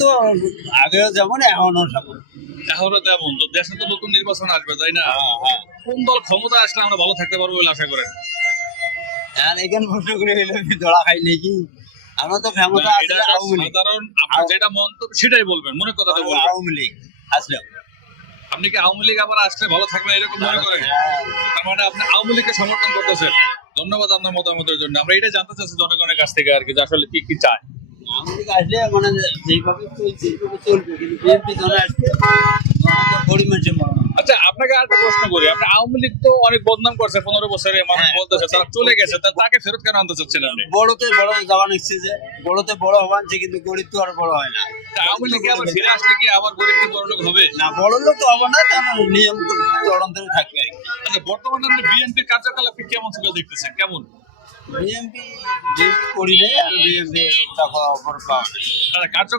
তো আগেও যেমন এখনো তেমন। এখনো তেমন। তো দেশে তো নতুন নির্বাচন আসবে, তাই না? হ্যাঁ, হ্যাঁ। কোন দল ক্ষমতা আসলে আমরা ভালো থাকতে পারবো বলে আশা করেন? আর এখানে প্রশ্ন করে হইলে আমি ধরা খাই নাকি? আমরা তো ক্ষমতা না, আসলে এটা একটা আওয়ামী লীগ। সাধারণ আপনার যেটা মন্তব্য সেটাই বলবেন, মনে কথাটা বলবেন। আওয়ামী লীগ আসলে। আপনি কি আওয়ামী লীগ আবার আসলে ভালো থাকবেন এরকম মনে করেন? হ্যাঁ, তার মানে আপনি আওয়ামী লীগকে সমর্থন করতেছেন। ধন্যবাদ আপনার মতামতের জন্য। আমরা এটা জানতে চাচ্ছি জনগণের কাছ থেকে আর কি, যে আসলে কি কি চায়। আওয়ামী লীগ আসলে মানে যেভাবে চলছে এইভাবে চলবে, কিন্তু বিএনপি যখন আসবে তখন তো গরিব মানুষের মরণ। আচ্ছা, আপনাকে আরেকটা প্রশ্ন করি। আপনি আওয়ামী লীগ তো অনেক বদনাম করছে 15 বছরে, মানুষ হ্যাঁ, বলতেছে তারা চলে গেছে, তাকে ফেরত কেন আনতে চাচ্ছেন আপনি? বড়তে বড় যাওয়া নিচ্ছে যে বড়তে বড় হওয়ানছে, কিন্তু গরিব তো আর বড় হয় না। তা আওয়ামী লীগ আবার ফিরে আসলে কি আবার গরিব কি বড়লোক হবে? না, বড় লোক তো হবে না, কারণ নিয়ম তদন্তের থাকবে আর কি। আচ্ছা, বর্তমানে আপনি বিএনপির কার্যকলাপ কেমন ছিল দেখতেছেন, কেমন? বিএনপি বিএনপি করি নেই, আর বিএনপি টাকা পাওয়া কার্য